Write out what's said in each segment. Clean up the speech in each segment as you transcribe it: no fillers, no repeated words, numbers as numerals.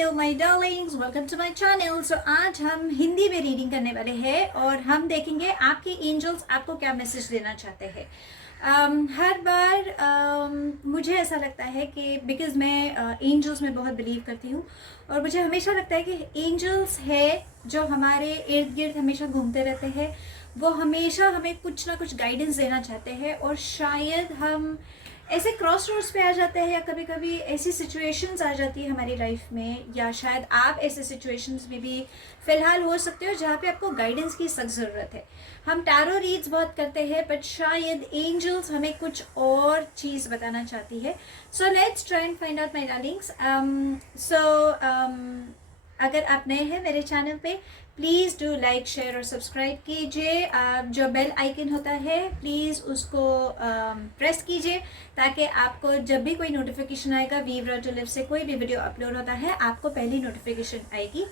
Hello my darlings, welcome to my channel. So आज हम हिंदी में रीडिंग करने वाले हैं और हम देखेंगे आपके एंजल्स आपको क्या मैसेज देना चाहते हैं। हर बार मुझे ऐसा लगता है कि बिकॉज मैं एंजल्स में बहुत बिलीव करती हूँ और मुझे हमेशा लगता है कि एंजल्स है जो हमारे इर्द गिर्द हमेशा घूमते रहते हैं। वो हमेशा हमें कुछ ना कुछ गाइडेंस देना चाहते हैं और शायद हम ऐसे क्रॉस रोड्स पे आ जाते हैं या कभी कभी ऐसी सिचुएशंस आ जाती है हमारी लाइफ में, या शायद आप ऐसे सिचुएशंस में भी फ़िलहाल हो सकते हो जहाँ पे आपको गाइडेंस की सख्त ज़रूरत है। हम टैरो रीड्स बहुत करते हैं बट शायद एंजल्स हमें कुछ और चीज़ बताना चाहती है। So let's try and find out my Darling's. अगर आप नए हैं मेरे चैनल पे, प्लीज़ डू लाइक शेयर और सब्सक्राइब कीजिए। जो बेल आइकन होता है प्लीज़ उसको प्रेस कीजिए ताकि आपको जब भी कोई नोटिफिकेशन आएगा वीवरा टू लिव से कोई भी वीडियो अपलोड होता है आपको पहली नोटिफिकेशन आएगी।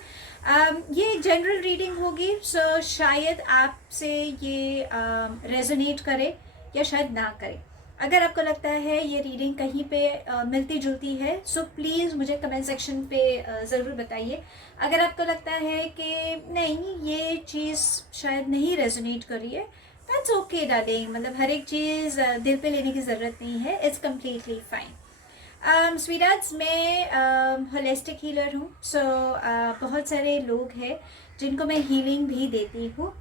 ये जनरल रीडिंग होगी, सो शायद आपसे ये रेजोनेट करे या शायद ना करे। अगर आपको लगता है ये रीडिंग कहीं पे मिलती जुलती है सो प्लीज़ मुझे कमेंट सेक्शन पे ज़रूर बताइए। अगर आपको लगता है कि नहीं ये चीज़ शायद नहीं रेजोनेट कर रही है, दैट्स ओके डार्लिंग। मतलब हर एक चीज़ दिल पे लेने की ज़रूरत नहीं है, इट्स कम्प्लीटली फाइन। स्वीटार्ट्स मैं होलिस्टिक हीलर हूँ। सो बहुत सारे लोग हैं जिनको मैं हीलिंग भी देती हूँ,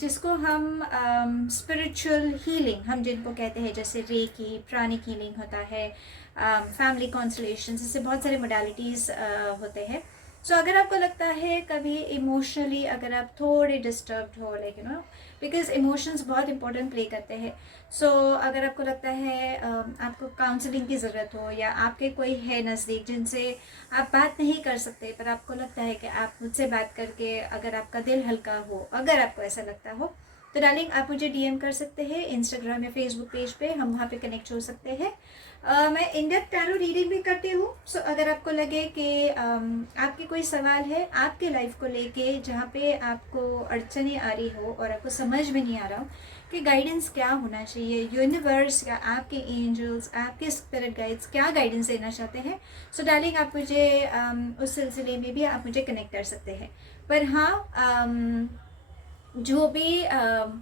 जिसको हम स्पिरिचुअल हीलिंग हम जिनको कहते हैं, जैसे रेकी, प्राणिक हीलिंग होता है, फैमिली कॉन्सलेशन, इससे बहुत सारे मोडालिटीज़ होते हैं। सो अगर आपको लगता है कभी इमोशनली अगर आप थोड़े डिस्टर्ब्ड हो, लाइक बिकॉज इमोशंस बहुत इंपॉर्टेंट प्ले करते हैं। सो अगर आपको लगता है आपको काउंसलिंग की ज़रूरत हो या आपके कोई है नज़दीक जिनसे आप बात नहीं कर सकते पर आपको लगता है कि आप मुझसे बात करके अगर आपका दिल हल्का हो, अगर आपको ऐसा लगता हो तो डार्लिंग आप मुझे डीएम कर सकते हैं इंस्टाग्राम या फेसबुक पेज पे, हम वहाँ पे कनेक्ट हो सकते हैं। मैं इन डेप्थ टैरो रीडिंग भी करती हूँ। सो अगर आपको लगे कि आपके कोई सवाल है आपके लाइफ को लेके जहाँ पे आपको अड़चने आ रही हो और आपको समझ में नहीं आ रहा हो कि गाइडेंस क्या होना चाहिए, यूनिवर्स या आपके एंजल्स, आपके स्पिरिट गाइड्स क्या गाइडेंस देना चाहते हैं, सो डार्लिंग आप मुझे उस सिलसिले में भी आप मुझे कनेक्ट कर सकते हैं। पर हाँ, जो भी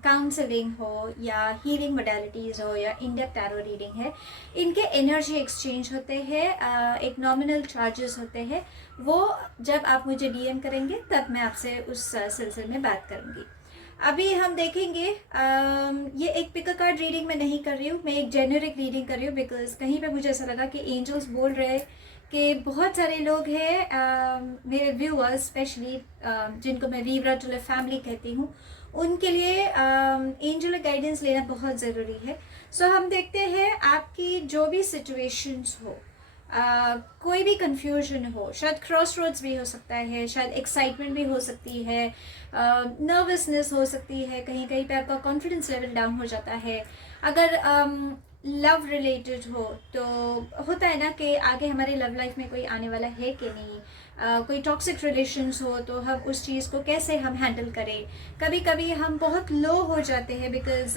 काउंसलिंग हो या हीलिंग मोडालिटीज़ हो या इन डेप्थ टैरो रीडिंग है, इनके एनर्जी एक्सचेंज होते हैं, एक नॉमिनल चार्जेस होते हैं। वो जब आप मुझे डीएम करेंगे तब मैं आपसे उस सिलसिले में बात करूँगी। अभी हम देखेंगे, ये एक पिक कार्ड रीडिंग मैं नहीं कर रही हूँ, मैं एक जेनरिक रीडिंग कर रही हूँ बिकॉज कहीं पे मुझे ऐसा लगा कि एंजल्स बोल रहे हैं कि बहुत सारे लोग हैं मेरे व्यूअर्स स्पेशली जिनको मैं वीवरा टू लिव फैमिली कहती हूँ, उनके लिए एंजल गाइडेंस लेना बहुत ज़रूरी है। सो हम देखते हैं आपकी जो भी सिचुएशंस हो, कोई भी कंफ्यूजन हो, शायद क्रॉस रोड्स भी हो सकता है, शायद एक्साइटमेंट भी हो सकती है, नर्वसनेस हो सकती है, कहीं कहीं पे आपका कॉन्फिडेंस लेवल डाउन हो जाता है। अगर लव रिलेटेड हो तो होता है ना कि आगे हमारे लव लाइफ में कोई आने वाला है कि नहीं, कोई टॉक्सिक रिलेशंस हो तो हम उस चीज़ को कैसे हम हैंडल करें। कभी कभी हम बहुत लो हो जाते हैं बिकॉज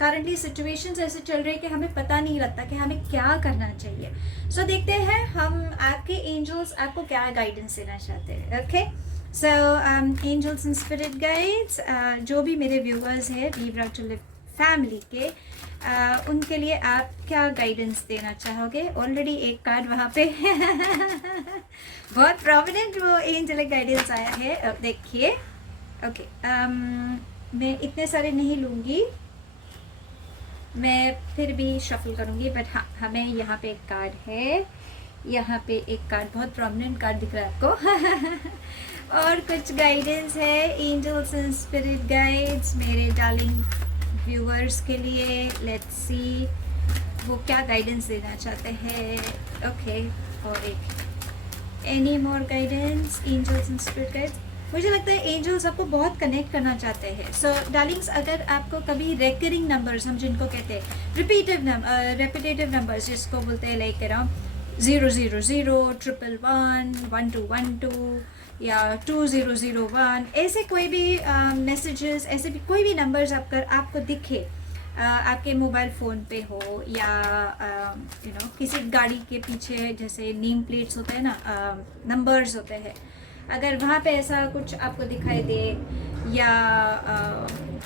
करंटली सिचुएशंस ऐसे चल रहे हैं कि हमें पता नहीं लगता कि हमें क्या करना चाहिए। सो देखते हैं हम आपके एंजल्स आपको क्या गाइडेंस देना चाहते हैं। Okay, so angels and spirit guides, जो भी मेरे व्यूअर्स हैं वीवरा टू लिव फैमिली के, उनके लिए आप क्या गाइडेंस देना चाहोगे। ऑलरेडी एक कार्ड वहाँ पे बहुत प्रोमिनेंट वो एंजलिक गाइडेंस आया है, अब देखिए। ओके, मैं इतने सारे नहीं लूँगी, मैं फिर भी शफल करूँगी, बट हाँ हमें यहाँ पे एक कार्ड है, यहाँ पे एक कार्ड बहुत प्रोमिनेंट कार्ड दिख रहा है आपको और कुछ गाइडेंस है एंजल्स एंड स्पिरिट गाइड्स मेरे डार्लिंग व्यूअर्स के लिए। लेट्स सी वो क्या गाइडेंस देना चाहते हैं। ओके, और एक any more guidance angels and spirit guides. मुझे लगता है एंजल्स आपको बहुत कनेक्ट करना चाहते हैं। सो डार्लिंग्स, अगर आपको कभी रेकरिंग नंबर्स हम जिनको कहते हैं रेपिटेटिव नंबर्स जिसको बोलते हैं लाइक अराउंड 000, 111, 1212 या 2001, ऐसे कोई भी मैसेजेस, ऐसे भी कोई भी नंबर्स आपको दिखे, आपके मोबाइल फ़ोन पे हो या किसी गाड़ी के पीछे जैसे नेम प्लेट्स होते हैं ना, नंबर्स होते हैं, अगर वहाँ पे ऐसा कुछ आपको दिखाई दे या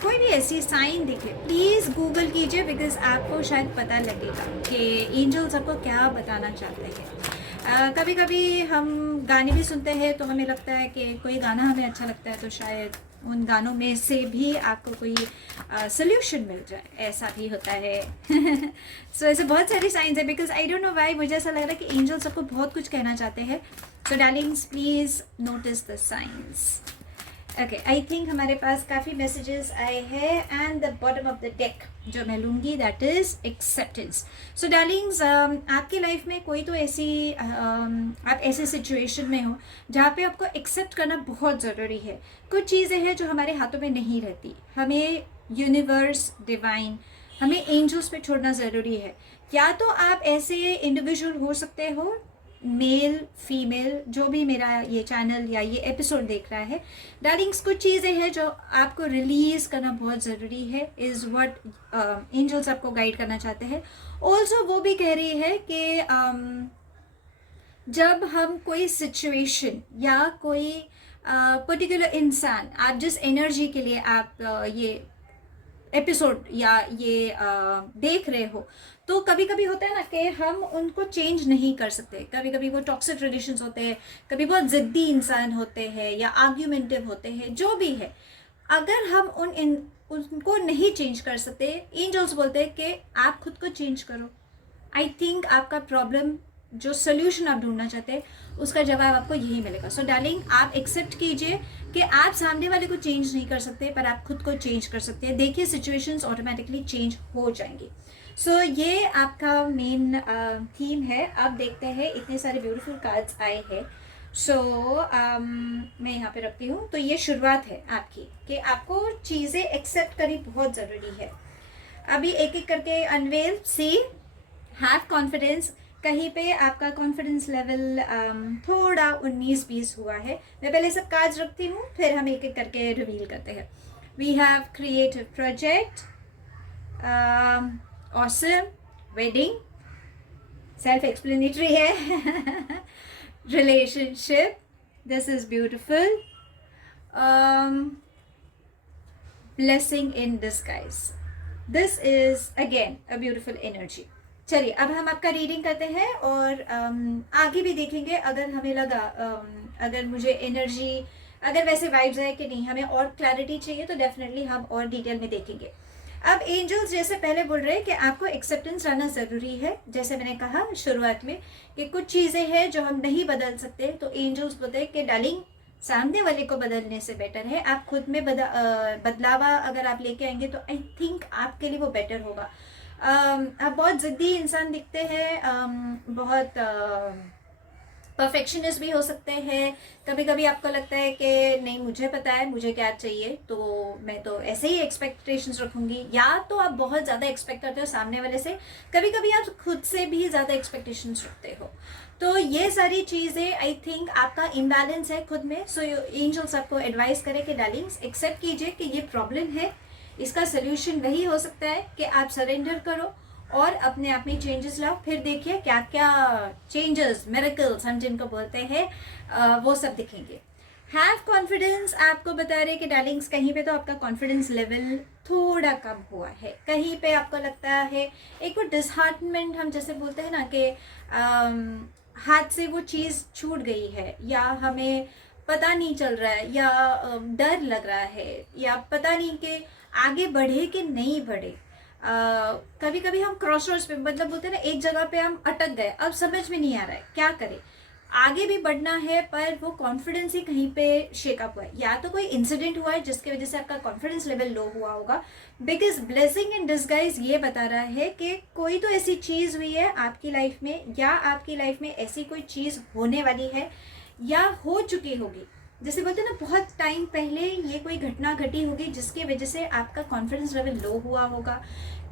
कोई भी ऐसी साइन दिखे, प्लीज़ गूगल कीजिए, बिकॉज़ आपको शायद पता लगेगा कि एंजल्स आपको क्या बताना चाहते हैं। कभी कभी हम गाने भी सुनते हैं तो हमें लगता है कि कोई गाना हमें अच्छा लगता है तो शायद उन गानों में से भी आपको कोई सोल्यूशन मिल जाए, ऐसा भी होता है। सो ऐसे बहुत सारी साइंस है, because I don't know why मुझे ऐसा लग रहा है कि एंजल्स आपको बहुत कुछ कहना चाहते हैं। So darlings please notice the science. Okay, I think हमारे पास काफ़ी मैसेजेस आए हैं and the bottom of the deck जो मैं लूँगी that is acceptance. So darlings, आपकी लाइफ में कोई तो ऐसी आप ऐसे सिचुएशन में हो जहाँ पे आपको एक्सेप्ट करना बहुत ज़रूरी है। कुछ चीज़ें हैं जो हमारे हाथों में नहीं रहती, हमें यूनिवर्स, डिवाइन, हमें एंजल्स पे छोड़ना ज़रूरी है। या तो आप ऐसे इंडिविजुअल हो सकते हो, मेल फीमेल, जो भी मेरा ये चैनल या ये एपिसोड देख रहा है, डार्लिंग्स कुछ चीज़ें हैं जो आपको रिलीज़ करना बहुत ज़रूरी है, इज़ व्हाट एंजल्स आपको गाइड करना चाहते हैं। ऑल्सो वो भी कह रही है कि जब हम कोई सिचुएशन या कोई पर्टिकुलर इंसान, आप जिस एनर्जी के लिए आप ये एपिसोड या ये देख रहे हो, तो कभी कभी होता है ना कि हम उनको चेंज नहीं कर सकते। कभी कभी वो टॉक्सिक रिलेशंस होते हैं, कभी बहुत ज़िद्दी इंसान होते हैं या आर्ग्यूमेंटिव होते हैं, जो भी है, अगर हम उनको नहीं चेंज कर सकते, एंजल्स बोलते हैं कि आप खुद को चेंज करो। आई थिंक आपका प्रॉब्लम, जो सोल्यूशन आप ढूंढना चाहते हैं, उसका जवाब आपको यही मिलेगा। सो डार्लिंग, आप एक्सेप्ट कीजिए कि आप सामने वाले को चेंज नहीं कर सकते, पर आप खुद को चेंज कर सकते हैं। देखिए सिचुएशंस ऑटोमेटिकली चेंज हो जाएंगी। सो ये आपका मेन थीम है। अब देखते हैं, इतने सारे ब्यूटीफुल कार्ड्स आए हैं। सो मैं यहाँ पे रखती हूँ। तो ये शुरुआत है आपकी कि आपको चीज़ें एक्सेप्ट करनी बहुत ज़रूरी है। अभी एक एक करके अनवेल, सी, हैव कॉन्फिडेंस। कहीं पे आपका कॉन्फिडेंस लेवल थोड़ा 19-20 हुआ है। मैं पहले सब कार्ड्स रखती हूँ, फिर हम एक एक करके रिवील करते हैं। We have creative project, awesome, wedding, self explanatory है, relationship, this is beautiful, blessing in disguise, this is again a beautiful energy. चलिए, अब हम आपका रीडिंग करते हैं और आगे भी देखेंगे। अगर हमें लगा अगर मुझे एनर्जी, अगर वैसे वाइब्स है कि नहीं, हमें और क्लैरिटी चाहिए, तो डेफिनेटली हम और डिटेल में देखेंगे। अब एंजल्स जैसे पहले बोल रहे हैं कि आपको एक्सेप्टेंस रहना ज़रूरी है। जैसे मैंने कहा शुरुआत में कि कुछ चीज़ें हैं जो हम नहीं बदल सकते, तो एंजल्स बोलते हैं कि डार्लिंग, सामने वाले को बदलने से बेटर है आप खुद में बदलावा अगर आप लेके आएंगे तो आई थिंक आपके लिए वो बेटर होगा। आप बहुत ज़िद्दी इंसान दिखते हैं, बहुत परफेक्शनिस्ट भी हो सकते हैं। कभी कभी आपको लगता है कि नहीं, मुझे पता है मुझे क्या चाहिए, तो मैं तो ऐसे ही एक्सपेक्टेशंस रखूंगी। या तो आप बहुत ज़्यादा एक्सपेक्ट करते हो सामने वाले से, कभी कभी आप खुद से भी ज़्यादा एक्सपेक्टेशंस रखते हो। तो ये सारी चीज़ें आई थिंक आपका इम्बैलेंस है खुद में। सो एंजल्स आपको एडवाइस करें कि डार्लिंग्स, एक्सेप्ट कीजिए कि ये प्रॉब्लम है। इसका सोल्यूशन वही हो सकता है कि आप सरेंडर करो और अपने आप में चेंजेस लाओ। फिर देखिए क्या क्या चेंजेस, मिरेकल्स हम जिनको बोलते हैं, वो सब दिखेंगे। हैव कॉन्फिडेंस आपको बता रहे कि डार्लिंग्स, कहीं पे तो आपका कॉन्फिडेंस लेवल थोड़ा कम हुआ है। कहीं पे आपको लगता है एक वो डिसहार्टमेंट, हम जैसे बोलते हैं ना कि हाथ से वो चीज़ छूट गई है, या हमें पता नहीं चल रहा है, या डर लग रहा है, या पता नहीं कि आगे बढ़े कि नहीं बढ़े। कभी कभी हम क्रॉस रोड्स पे, मतलब बोलते हैं ना, एक जगह पे हम अटक गए, अब समझ में नहीं आ रहा है क्या करें। आगे भी बढ़ना है पर वो कॉन्फिडेंस ही कहीं पे शेकअप हुआ है, या तो कोई इंसिडेंट हुआ है जिसकी वजह से आपका कॉन्फिडेंस लेवल लो हुआ होगा। बिकॉज ब्लेसिंग इन डिस्गाइज ये बता रहा है कि कोई तो ऐसी चीज़ हुई है आपकी लाइफ में, या आपकी लाइफ में ऐसी कोई चीज़ होने वाली है या हो चुकी होगी। जैसे बोलते हैं ना, बहुत टाइम पहले ये कोई घटना घटी होगी जिसकी वजह से आपका कॉन्फिडेंस लेवल लो हुआ होगा।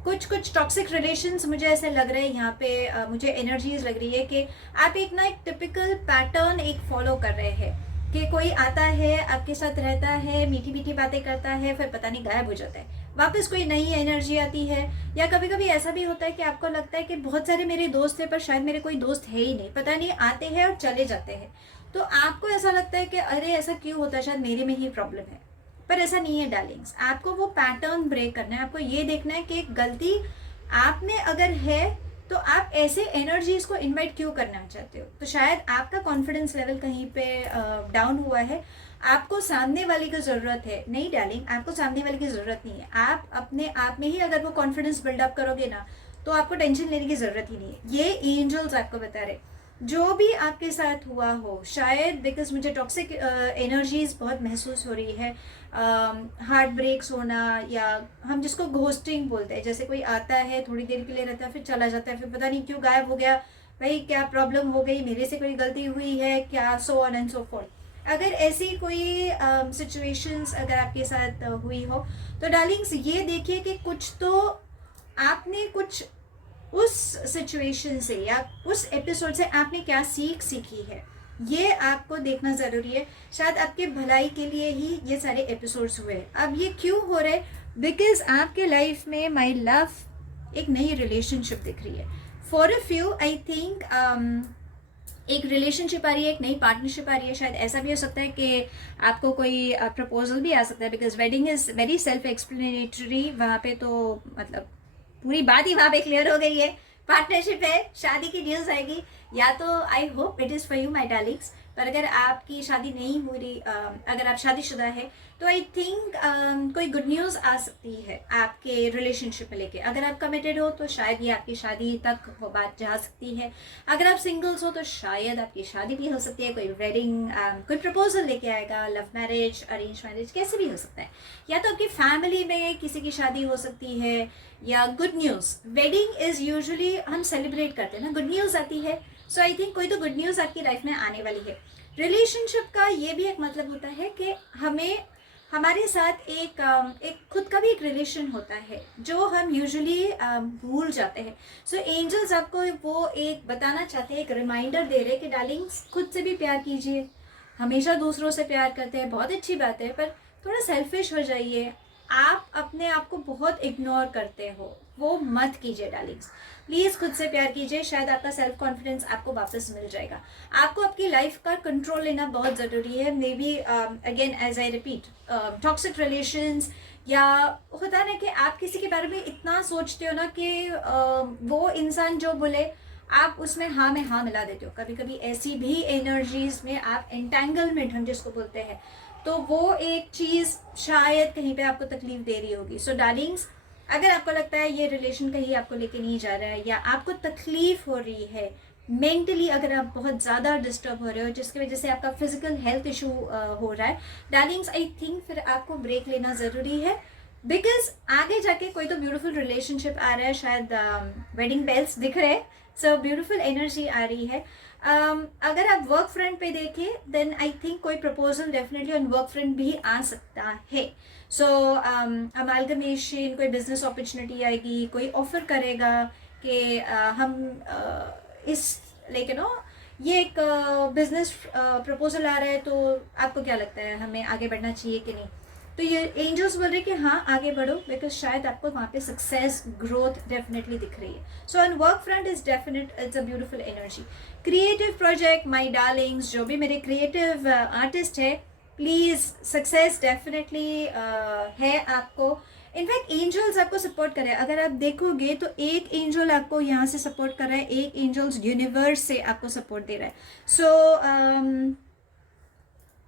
कुछ टॉक्सिक रिलेशंस मुझे ऐसे लग रहे हैं यहाँ पे, मुझे एनर्जीज लग रही है कि आप एक टिपिकल पैटर्न एक फॉलो कर रहे हैं कि कोई आता है, आपके साथ रहता है, मीठी मीठी बातें करता है, फिर पता नहीं गायब हो जाता है। वापस कोई नई एनर्जी आती है। या कभी कभी ऐसा भी होता है कि आपको लगता है कि बहुत सारे मेरे दोस्त हैं पर शायद मेरे कोई दोस्त है ही नहीं, पता नहीं, आते हैं और चले जाते हैं। तो आपको ऐसा लगता है कि अरे ऐसा क्यों होता है, शायद मेरे में ही प्रॉब्लम है। पर ऐसा नहीं है डार्लिंग्स, आपको वो पैटर्न ब्रेक करना है। आपको ये देखना है कि गलती आप में अगर है तो आप ऐसे एनर्जीज को इनवाइट क्यों करना चाहते हो। तो शायद आपका कॉन्फिडेंस लेवल कहीं पे डाउन हुआ है, आपको सामने वाले की ज़रूरत है। नहीं डार्लिंग, आपको सामने वाले की ज़रूरत नहीं है। आप अपने आप में ही अगर वो कॉन्फिडेंस बिल्डअप करोगे ना तो आपको टेंशन लेने की ज़रूरत ही नहीं है। ये एंजल्स आपको बता रहे जो भी आपके साथ हुआ हो, शायद बिकॉज मुझे टॉक्सिक एनर्जीज बहुत महसूस हो रही है, हार्ट ब्रेक्स होना, या हम जिसको घोस्टिंग बोलते हैं, जैसे कोई आता है थोड़ी देर के लिए रहता है फिर चला जाता है, फिर पता नहीं क्यों गायब हो गया, भाई क्या प्रॉब्लम हो गई, मेरे से कोई गलती हुई है क्या, so on and so fourth. अगर ऐसी कोई सिचुएशंस अगर आपके साथ हुई हो तो डार्लिंग्स ये देखिए कि कुछ तो आपने कुछ उस सिचुएशन से या उस एपिसोड से आपने क्या सीखी है, ये आपको देखना ज़रूरी है। शायद आपके भलाई के लिए ही ये सारे एपिसोड्स हुए। अब ये क्यों हो रहे, बिकॉज आपके लाइफ में माई लव एक नई रिलेशनशिप दिख रही है। For a few I think एक रिलेशनशिप आ रही है, एक नई पार्टनरशिप आ रही है। शायद ऐसा भी हो सकता है कि आपको कोई प्रपोजल भी आ सकता है, because wedding is very self explanatory. वहाँ पे तो मतलब पूरी बात ही वहाँ पे क्लियर हो गई है, पार्टनरशिप है, शादी की न्यूज़ आएगी। या तो I hope it is for you my Darling's. पर अगर आपकी शादी नहीं हो रही, अगर आप शादीशुदा है तो आई थिंक कोई गुड न्यूज़ आ सकती है आपके रिलेशनशिप में लेके। अगर आप कमिटेड हो तो शायद ये आपकी शादी तक वो बात जा सकती है। अगर आप सिंगल्स हो तो शायद आपकी शादी भी हो सकती है, कोई वेडिंग, कोई प्रपोजल लेके आएगा, लव मैरिज, अरेंज मैरिज, कैसे भी हो सकता है। या तो आपकी फैमिली में किसी की शादी हो सकती है, या good news. Wedding is usually हम सेलिब्रेट करते हैं ना, गुड न्यूज़ आती है। सो आई थिंक कोई तो गुड न्यूज़ आपकी लाइफ में आने वाली है। रिलेशनशिप का ये भी एक मतलब होता है कि हमें हमारे साथ एक खुद का भी एक रिलेशन होता है जो हम यूजुअली भूल जाते हैं। सो एंजल्स आपको वो एक बताना चाहते हैं, एक रिमाइंडर दे रहे हैं कि डार्लिंग्स खुद से भी प्यार कीजिए। हमेशा दूसरों से प्यार करते हैं, बहुत अच्छी बात है, पर थोड़ा सेल्फिश हो जाइए। आप अपने आप को बहुत इग्नोर करते हो, वो मत कीजिए डार्लिंग्स। प्लीज़ खुद से प्यार कीजिए, शायद आपका सेल्फ कॉन्फिडेंस आपको वापस मिल जाएगा। आपको आपकी लाइफ का कंट्रोल लेना बहुत ज़रूरी है। Maybe again as I repeat, toxic relations, या होता ना कि आप किसी के बारे में इतना सोचते हो ना कि वो इंसान जो बोले आप उसमें हाँ में हाँ मिला देते हो। कभी कभी ऐसी भी एनर्जीज में आप एंटेंगलमेंट हम जिसको बोलते हैं, तो वो एक चीज़ शायद कहीं पे आपको तकलीफ दे रही होगी। सो डार्लिंग्स, अगर आपको लगता है ये रिलेशन कहीं आपको लेके नहीं जा रहा है, या आपको तकलीफ हो रही है मेंटली, अगर आप बहुत ज़्यादा डिस्टर्ब हो रहे हो जिसकी वजह से आपका फिजिकल हेल्थ इशू हो रहा है, डार्लिंग्स आई थिंक फिर आपको ब्रेक लेना ज़रूरी है। बिकॉज आगे जाके कोई तो ब्यूटीफुल रिलेशनशिप आ रहा है, शायद वेडिंग बेल्स दिख रहे हैं। सो ब्यूटीफुल एनर्जी आ रही है। अगर आप वर्क फ्रंट पे देखें देन आई थिंक कोई proposal definitely on work front भी आ सकता है। सो अमालगमेशन, कोई बिजनेस अपॉर्चुनिटी आएगी, कोई ऑफर करेगा कि हम इस लाइक यू नो ये एक बिजनेस प्रपोजल आ रहा है, तो आपको क्या लगता है हमें आगे बढ़ना चाहिए कि नहीं। तो ये एंजल्स बोल रहे हैं कि हाँ आगे बढ़ो, बिकॉज शायद आपको वहाँ पे सक्सेस ग्रोथ डेफिनेटली दिख रही है। So on work front is definite, it's a beautiful energy. Creative project, my Darling's, जो भी मेरे क्रिएटिव आर्टिस्ट है, प्लीज़ सक्सेस डेफिनेटली है आपको। इनफैक्ट एंजल्स आपको सपोर्ट कर रहे हैं। अगर आप देखोगे तो एक एंजल आपको यहाँ से सपोर्ट कर रहा है, एक एंजल्स यूनिवर्स से आपको सपोर्ट दे रहा है। सो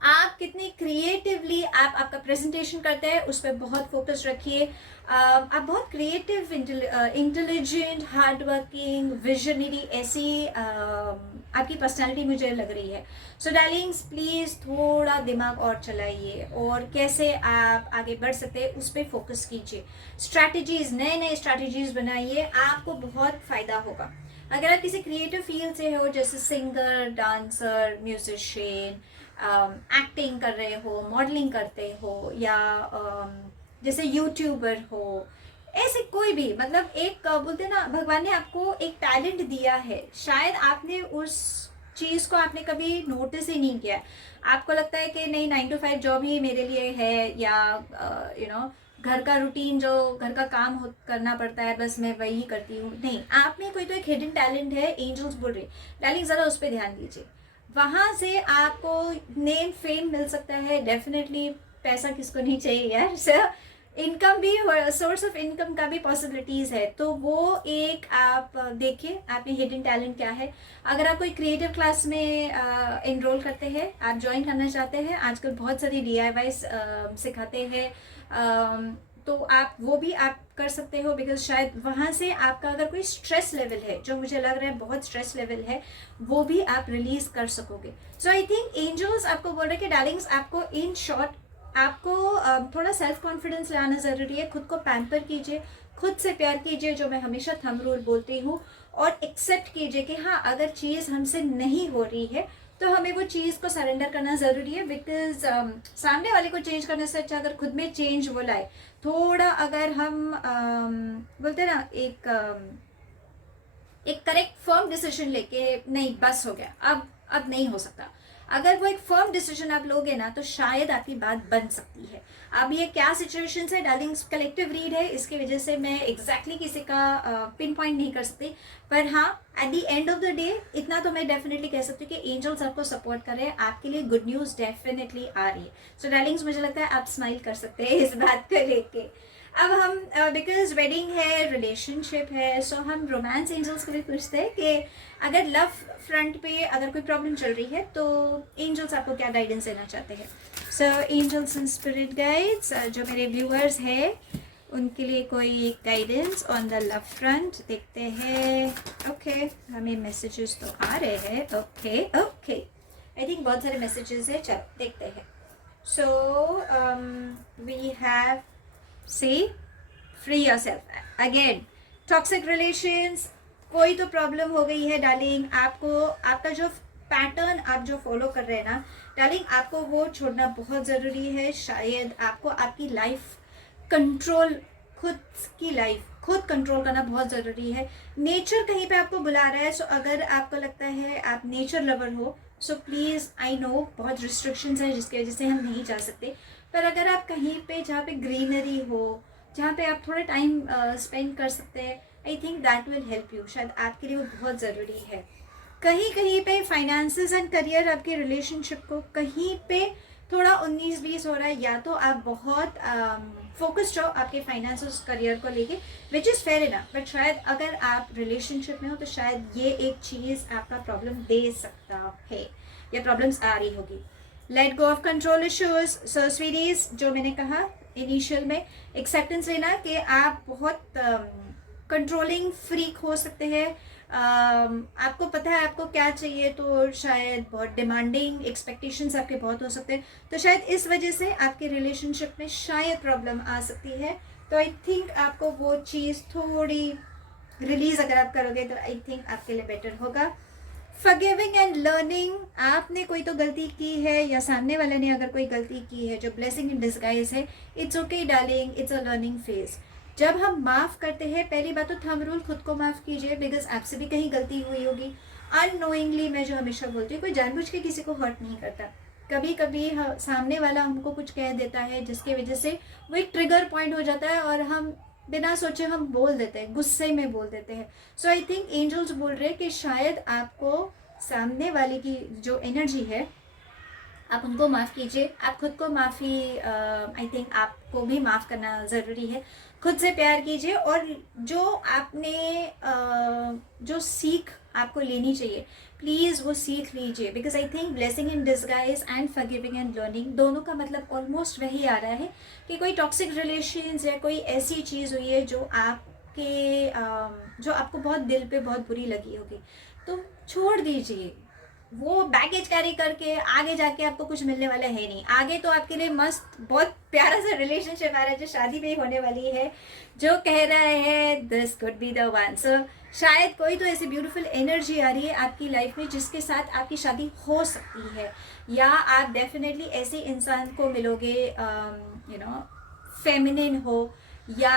आप कितनी क्रिएटिवली आप आपका प्रेजेंटेशन करते हैं उस पर बहुत फोकस रखिए। आप बहुत creative, intelligent, hard working, visionary, ऐसी आपकी पर्सनालिटी मुझे लग रही है। सो डार्लिंग्स, प्लीज़ थोड़ा दिमाग और चलाइए और कैसे आप आगे बढ़ सकते हैं उस पर फोकस कीजिए। स्ट्रैटेजीज, नए नए स्ट्रैटेजीज बनाइए, आपको बहुत फ़ायदा होगा। अगर आप किसी क्रिएटिव फील्ड से हो, जैसे सिंगर, डांसर, म्यूजिशियन, एक्टिंग कर रहे हो, मॉडलिंग करते हो, या जैसे यूट्यूबर हो, ऐसे कोई भी, मतलब एक बोलते ना भगवान ने आपको एक टैलेंट दिया है, शायद आपने उस चीज़ को आपने कभी नोटिस ही नहीं किया। आपको लगता है कि नहीं 9 to 5 जॉब ही मेरे लिए है, या घर का रूटीन, जो घर का काम करना पड़ता है, बस मैं वही करती हूँ, नहीं, आप में कोई तो एक हिडन टैलेंट है, एंजल्स बोल रहे, डार्लिंग ज़रा उस पर ध्यान दीजिए। वहाँ से आपको नेम फेम मिल सकता है डेफिनेटली। पैसा किसको नहीं चाहिए यार, सर इनकम भी, सोर्स ऑफ इनकम का भी पॉसिबिलिटीज़ है, तो वो एक आप देखिए आप में हिडन टैलेंट क्या है। अगर आप कोई क्रिएटिव क्लास में इनरोल करते हैं, आप ज्वाइन करना चाहते हैं, आजकल बहुत सारी DIYs सिखाते हैं, तो आप वो भी आप कर सकते हो, बिकॉज शायद वहाँ से आपका अगर कोई स्ट्रेस लेवल है, जो मुझे लग रहा है बहुत स्ट्रेस लेवल है, वो भी आप रिलीज कर सकोगे। सो आई थिंक एंजल्स आपको बोल रहे हैं कि डार्लिंग्स, आपको इन शॉर्ट आपको थोड़ा सेल्फ कॉन्फिडेंस लाना ज़रूरी है, खुद को पैम्पर कीजिए, खुद से प्यार कीजिए, जो मैं हमेशा थंब रूल बोलती हूँ, और एक्सेप्ट कीजिए कि हाँ, अगर चीज़ हमसे नहीं हो रही है तो हमें वो चीज़ को सरेंडर करना ज़रूरी है, बिकॉज सामने वाले को चेंज करने से अच्छा अगर खुद में चेंज वो लाए, थोड़ा अगर हम बोलते हैं ना, एक करेक्ट फर्म डिसीजन लेके, नहीं बस हो गया, अब नहीं हो सकता, अगर वो एक फर्म डिसीजन आप लोगे ना, तो शायद आपकी बात बन सकती है। अब ये क्या सिचुएशन है डार्लिंग्स, कलेक्टिव रीड है, इसकी वजह से मैं एग्जैक्टली किसी का पिन पॉइंट नहीं कर सकती, पर हाँ at the end of the day इतना तो मैं डेफिनेटली कह सकती हूँ कि एंजल्स आपको सपोर्ट कर रहे हैं, आपके लिए गुड न्यूज़ डेफिनेटली आ रही है। सो डार्लिंग्स, मुझे लगता है आप स्माइल कर सकते हैं इस बात को लेके। अब हम बिकॉज वेडिंग है, रिलेशनशिप है, सो हम रोमांस एंजल्स को भी पूछते हैं कि अगर लव फ्रंट पे अगर कोई प्रॉब्लम चल रही है तो एंजल्स आपको क्या गाइडेंस देना चाहते हैं। सो एंजल्स एंड स्पिरिट गाइड्स, जो मेरे व्यूअर्स हैं उनके लिए कोई guidance on the love front देखते हैं। ओके, हमें मैसेजेस तो आ रहे हैं। ओके ओके, आई थिंक बहुत सारे मैसेजेस है, चलो देखते हैं। So we have See, free yourself. Again, toxic relations, कोई तो प्रॉब्लम हो गई है डार्लिंग, आपको आपका जो पैटर्न आप जो फॉलो कर रहे हैं ना डार्लिंग, आपको वो छोड़ना बहुत ज़रूरी है। शायद आपको आपकी लाइफ कंट्रोल, खुद की लाइफ खुद कंट्रोल करना बहुत ज़रूरी है। नेचर कहीं पे आपको बुला रहा है, सो अगर आपको लगता है आप नेचर लवर हो, सो प्लीज़, आई नो बहुत रिस्ट्रिक्शंस है जिसकी वजह से हम नहीं जा सकते, पर अगर आप कहीं पे जहाँ पे ग्रीनरी हो, जहाँ पे आप थोड़ा टाइम स्पेंड कर सकते हैं, I think that will help you, शायद आपके लिए वो बहुत ज़रूरी है। कहीं कहीं पे फाइनेंसेस एंड करियर, आपके रिलेशनशिप को कहीं पे थोड़ा 19-20 हो रहा है, या तो आप बहुत फोकस्ड हो आपके फाइनेंस करियर को लेके, which is fair enough, but शायद अगर आप रिलेशनशिप में हो तो शायद ये एक चीज़ आपका प्रॉब्लम दे सकता है, या प्रॉब्लम्स आ रही होगी। Let go of control issues. So sweeties, जो मैंने कहा इनिशियल में, एक्सेप्टेंस लेना कि आप बहुत कंट्रोलिंग फ्रीक हो सकते हैं, आपको पता है आपको क्या चाहिए, तो शायद बहुत डिमांडिंग एक्सपेक्टेशंस आपके बहुत हो सकते हैं, तो शायद इस वजह से आपके रिलेशनशिप में शायद प्रॉब्लम आ सकती है। तो आई थिंक आपको वो चीज़ थोड़ी रिलीज अगर आप करोगे तो आई थिंक आपके लिए बेटर होगा। फॉरगिविंग एंड लर्निंग, आपने कोई तो गलती की है या सामने वाले ने अगर कोई गलती की है जो ब्लेसिंग इन डिस्गाइज है, it's okay darling, it's a learning phase. जब हम माफ़ करते हैं, पहली बात तो थंब रूल, खुद को माफ़ कीजिए, बिकॉज आपसे भी कहीं गलती हुई होगी अननोइंगली। मैं जो हमेशा बोलती हूँ, कोई जानबूझ के किसी को हर्ट नहीं करता, कभी कभी सामने वाला हमको कुछ कह देता है जिसकी वजह से वो एक ट्रिगर पॉइंट हो जाता है और हम बिना सोचे हम बोल देते हैं, गुस्से में बोल देते हैं। सो आई थिंक एंजल्स बोल रहे हैं कि शायद आपको सामने वाले की जो एनर्जी है आप उनको माफ़ कीजिए, आप खुद को माफ़ी, आई थिंक आपको भी माफ़ करना ज़रूरी है। खुद से प्यार कीजिए, और जो आपने जो सीख आपको लेनी चाहिए प्लीज़ वो सीख लीजिए, because I think blessing in disguise and forgiving and learning दोनों का मतलब ऑलमोस्ट वही आ रहा है कि कोई टॉक्सिक रिलेशंस या कोई ऐसी चीज़ हुई है जो आपके जो आपको बहुत दिल पे बहुत बुरी लगी होगी, तो छोड़ दीजिए। वो बैगेज कैरी करके आगे जाके आपको कुछ मिलने वाला है नहीं। आगे तो आपके लिए मस्त बहुत प्यारा सा रिलेशनशिप आ रहा है जो शादी में होने वाली है, जो कह रहा है this could be the one. So शायद कोई तो ऐसी ब्यूटीफुल एनर्जी आ रही है आपकी लाइफ में जिसके साथ आपकी शादी हो सकती है, या आप डेफिनेटली ऐसे इंसान को मिलोगे यू नो फेमिनिन हो या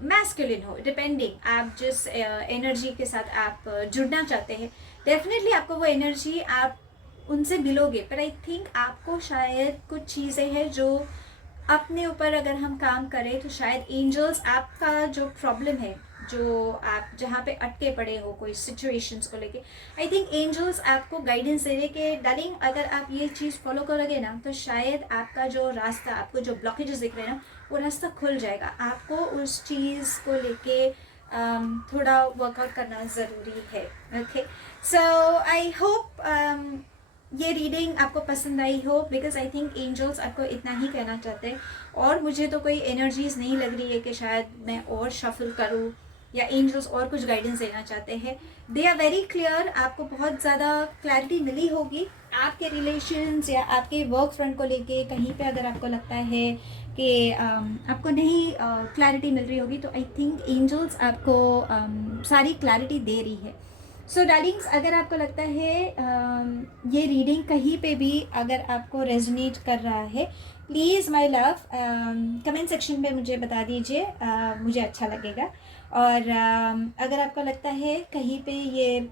मैस्कुलिन हो, डिपेंडिंग आप जिस एनर्जी के साथ आप जुड़ना चाहते हैं, डेफिनेटली आपको वो एनर्जी आप उनसे मिलोगे। पर आई थिंक आपको शायद कुछ चीज़ें हैं जो अपने ऊपर अगर हम काम करें तो शायद एंजल्स आपका जो प्रॉब्लम है, जो आप जहाँ पे अटके पड़े हो कोई सिचुएशंस को लेके, आई थिंक एंजल्स आपको गाइडेंस दे रहे कि डार्लिंग अगर आप ये चीज़ फॉलो करोगे ना तो शायद आपका जो रास्ता, आपको जो ब्लॉकेजेस दिख रहे हैं ना वो रास्ता खुल जाएगा। आपको उस चीज़ को लेके थोड़ा वर्कआउट करना ज़रूरी है। ओके, सो आई होप ये रीडिंग आपको पसंद आई हो, बिकॉज आई थिंक एंजल्स आपको इतना ही कहना चाहते हैं। और मुझे तो कोई एनर्जीज नहीं लग रही है कि शायद मैं और शफल करूँ या एंजल्स और कुछ गाइडेंस देना चाहते हैं। दे आर वेरी क्लियर, आपको बहुत ज़्यादा क्लैरिटी मिली होगी आपके रिलेशंस या आपके वर्क फ्रंट को लेके। कहीं पे अगर आपको लगता है कि आपको नहीं क्लैरिटी मिल रही होगी तो आई थिंक एंजल्स आपको सारी क्लैरिटी दे रही है। सो डार्लिंग्स, अगर आपको लगता है ये रीडिंग कहीं पे भी अगर आपको रेजोनेट कर रहा है, please my love comment section में मुझे बता दीजिए, मुझे अच्छा लगेगा। और अगर आपको लगता है कहीं पे ये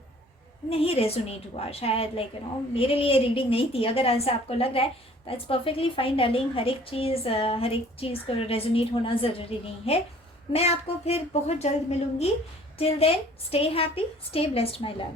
नहीं रेजोनेट हुआ, शायद लाइक यू नो मेरे लिए रीडिंग नहीं थी, अगर ऐसा आपको लग रहा है दैट्स परफेक्टली फाइन डार्लिंग। हर एक चीज़ को रेजोनेट होना ज़रूरी नहीं है। मैं आपको फिर बहुत जल्द मिलूँगी। Till then, stay happy, stay blessed my love.